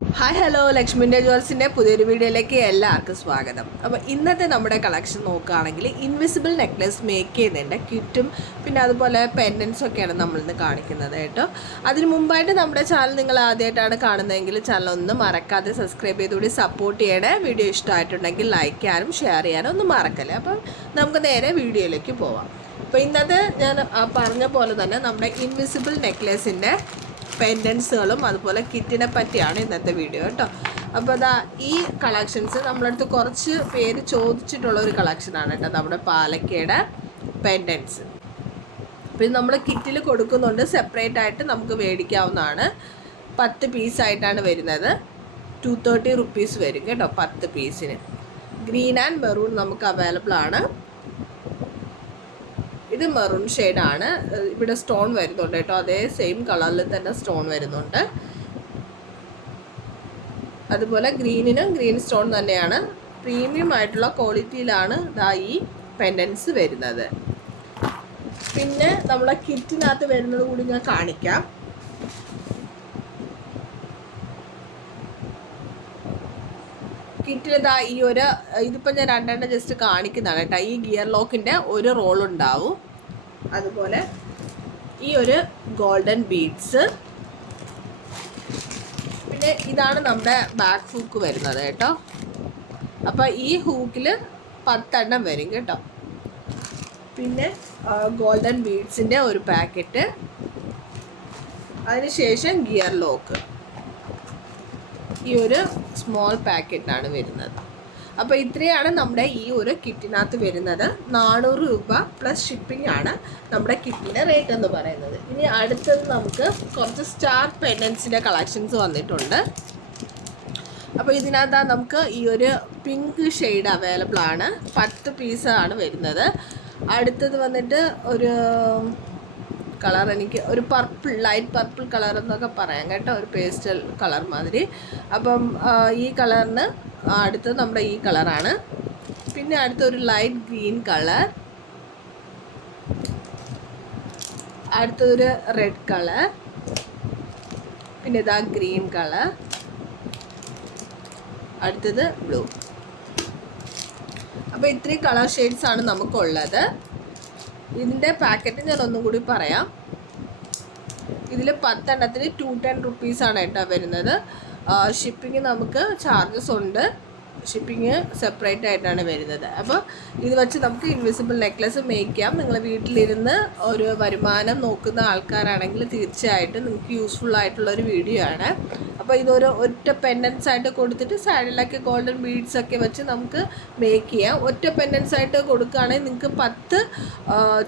Hi hello ലക്ഷ്മിൻ്റെ ജുവൽസിൻ്റെ പുതിയൊരു വീഡിയോയിലേക്ക് എല്ലാവർക്കും സ്വാഗതം. അപ്പോൾ ഇന്നത്തെ നമ്മുടെ കളക്ഷൻ നോക്കുകയാണെങ്കിൽ ഇൻവിസിബിൾ നെക്ലസ് മേക്ക് ചെയ്യുന്നുണ്ട്. കിറ്റും പിന്നെ അതുപോലെ പെൻഡൻസൊക്കെയാണ് നമ്മളിന്ന് കാണിക്കുന്നത് കേട്ടോ. അതിന് മുമ്പായിട്ട് നമ്മുടെ ചാനൽ നിങ്ങൾ ആദ്യമായിട്ടാണ് കാണുന്നതെങ്കിൽ ചാനൽ ഒന്ന് മറക്കാതെ സബ്സ്ക്രൈബ് ചെയ്തുകൂടി സപ്പോർട്ട് ചെയ്യണേ. വീഡിയോ ഇഷ്ടമായിട്ടുണ്ടെങ്കിൽ ലൈക്ക് ചെയ്യാനും ഷെയർ ചെയ്യാനും ഒന്നും മറക്കല്ലേ. അപ്പം നമുക്ക് നേരെ വീഡിയോയിലേക്ക് പോവാം. അപ്പോൾ ഇന്നത്തെ ഞാൻ പറഞ്ഞ പോലെ തന്നെ നമ്മുടെ ഇൻവിസിബിൾ നെക്ലസിൻ്റെ പെൻഡൻസുകളും അതുപോലെ കിറ്റിനെ പറ്റിയാണ് ഇന്നത്തെ വീഡിയോ കേട്ടോ. അപ്പോൾ അതാ ഈ കളക്ഷൻസ് നമ്മളടുത്ത് കുറച്ച് പേര് ചോദിച്ചിട്ടുള്ള ഒരു കളക്ഷനാണ് കേട്ടോ, നമ്മുടെ പാലക്കയുടെ പെൻഡൻസ്. അപ്പോൾ നമ്മൾ കിറ്റിൽ കൊടുക്കുന്നുണ്ട്, സെപ്പറേറ്റ് ആയിട്ട് നമുക്ക് മേടിക്കാവുന്നതാണ്. 10 പീസായിട്ടാണ് വരുന്നത്. 230 റുപ്പീസ് വരും കേട്ടോ 10 പീസിന്. ഗ്രീൻ ആൻഡ് മെറൂൺ നമുക്ക് അവൈലബിൾ ആണ്. ഇത് മെറൂൺ ഷെയ്ഡാണ്. ഇവിടെ സ്റ്റോൺ വരുന്നുണ്ട് കേട്ടോ, അതേ സെയിം കളറിൽ തന്നെ സ്റ്റോൺ വരുന്നുണ്ട്. അതുപോലെ ഗ്രീനിനും ഗ്രീൻ സ്റ്റോൺ തന്നെയാണ്. പ്രീമിയം ആയിട്ടുള്ള ക്വാളിറ്റിയിലാണ് ഈ പെൻഡൻസ് വരുന്നത്. പിന്നെ നമ്മളെ കിറ്റിനകത്ത് വരുന്നത് കൂടി ഞാൻ കാണിക്കാം. കിറ്റിൽ ഈ ഇതിപ്പോൾ ഞാൻ രണ്ടെണ്ണം ജസ്റ്റ് കാണിക്കുന്നതാണ് കേട്ടോ. ഈ ഗിയർ ലോക്കിൻ്റെ ഒരു റോൾ ഉണ്ടാവും. അതുപോലെ ഈ ഒരു ഗോൾഡൻ ബീഡ്സ്. പിന്നെ ഇതാണ് നമ്മുടെ ബാക്ക് ഹൂക്ക് വരുന്നത് കേട്ടോ. അപ്പോൾ ഈ ഹൂക്കിൽ 10 എണ്ണം വരും കേട്ടോ. പിന്നെ ഗോൾഡൻ ബീഡ്സിൻ്റെ ഒരു പാക്കറ്റ്, അതിനുശേഷം ഗിയർ ലോക്ക് ഈ ഒരു സ്മോൾ പാക്കറ്റാണ് വരുന്നത്. അപ്പോൾ ഇത്രയാണ് നമ്മുടെ ഈ ഒരു കിറ്റിനകത്ത് വരുന്നത്. 400 രൂപ പ്ലസ് ഷിപ്പിംഗ് ആണ് നമ്മുടെ കിറ്റിൻ്റെ റേറ്റ് എന്ന് പറയുന്നത്. ഇനി അടുത്തത് നമുക്ക് കുറച്ച് സ്റ്റാർ പെൻഡൻസിൻ്റെ കളക്ഷൻസ് വന്നിട്ടുണ്ട്. അപ്പോൾ ഇതിനകത്ത് നമുക്ക് ഈ ഒരു പിങ്ക് ഷെയ്ഡ് അവൈലബിൾ ആണ്. 10 പീസാണ് വരുന്നത്. അടുത്തത് വന്നിട്ട് ഒരു കളർ, എനിക്ക് ഒരു പർപ്പിൾ, ലൈറ്റ് പർപ്പിൾ കളർ എന്നൊക്കെ പറയാം കേട്ടോ, ഒരു പേസ്റ്റൽ കളർ മാതിരി. അപ്പം ഈ കളറിന് അടുത്തത് നമ്മുടെ ഈ കളറാണ്. പിന്നെ അടുത്തൊരു ലൈറ്റ് ഗ്രീൻ കളർ, അടുത്തൊരു റെഡ് കളർ, പിന്നെ ഇതാ ഗ്രീൻ കളർ, അടുത്തത് ബ്ലൂ. അപ്പോൾ ഇത്രയും കളർ ഷെയ്ഡ്സാണ് നമുക്കുള്ളത്. ഇതിൻ്റെ പാക്കറ്റ് ഞാൻ ഒന്നും കൂടി പറയാം. ഇതിൽ 10 എണ്ണത്തിന് 210 റുപ്പീസാണ് കേട്ടോ വരുന്നത്. ഷിപ്പിംഗ് നമുക്ക് ചാർജസ് ഉണ്ട്. ഷിപ്പിംഗ് സെപ്പറേറ്റ് ആയിട്ടാണ് വരുന്നത്. അപ്പോൾ ഇത് വെച്ച് നമുക്ക് ഇൻവിസിബിൾ നെക്ലസ് മേക്ക് ചെയ്യാം. നിങ്ങൾ വീട്ടിലിരുന്ന് ഒരു വരുമാനം നോക്കുന്ന ആൾക്കാരാണെങ്കിൽ തീർച്ചയായിട്ടും നിങ്ങൾക്ക് യൂസ്ഫുൾ ആയിട്ടുള്ളൊരു വീഡിയോ ആണ്. അപ്പോൾ ഇതൊരു ഒറ്റ പെൻഡൻസ് ആയിട്ട് കൊടുത്തിട്ട് സൈഡിലൊക്കെ ഗോൾഡൻ ബീഡ്സ് ഒക്കെ വെച്ച് നമുക്ക് മേക്ക് ചെയ്യാം. ഒറ്റ പെൻഡൻസ് ആയിട്ട് കൊടുക്കുകയാണെങ്കിൽ നിങ്ങൾക്ക് 10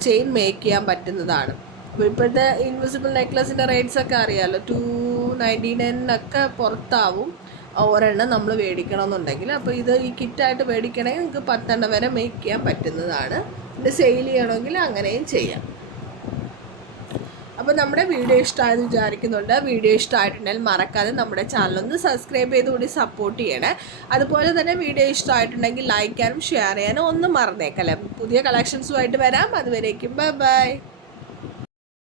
ചെയിൻ മേക്ക് ചെയ്യാൻ പറ്റുന്നതാണ്. അപ്പോൾ ഇപ്പോഴത്തെ ഇൻവിസിബിൾ നെക്ലസിൻ്റെ റേറ്റ്സ് ഒക്കെ അറിയാമല്ലോ, 299 ഒക്കെ പുറത്താവും ഒരെണ്ണം നമ്മൾ മേടിക്കണമെന്നുണ്ടെങ്കിൽ. അപ്പോൾ ഇത് ഈ കിറ്റായിട്ട് മേടിക്കണമെങ്കിൽ നിങ്ങൾക്ക് 10 എണ്ണം വരെ മേക്ക് ചെയ്യാൻ പറ്റുന്നതാണ്. ഇത് സെയിൽ ചെയ്യണമെങ്കിൽ അങ്ങനെയും ചെയ്യാം. അപ്പോൾ നമ്മുടെ വീഡിയോ ഇഷ്ടമായെന്ന് വിചാരിക്കുന്നുണ്ട്. വീഡിയോ ഇഷ്ടമായിട്ടുണ്ടെങ്കിൽ മറക്കാതെ നമ്മുടെ ചാനലൊന്ന് സബ്സ്ക്രൈബ് ചെയ്തുകൂടി സപ്പോർട്ട് ചെയ്യണേ. അതുപോലെ തന്നെ വീഡിയോ ഇഷ്ടമായിട്ടുണ്ടെങ്കിൽ ലൈക്ക് ചെയ്യാനും ഷെയർ ചെയ്യാനും ഒന്നും മറന്നേക്കല്ലേ. പുതിയ കളക്ഷൻസുമായിട്ട് വരാം. അതുവരേക്കും ബൈ ബൈ.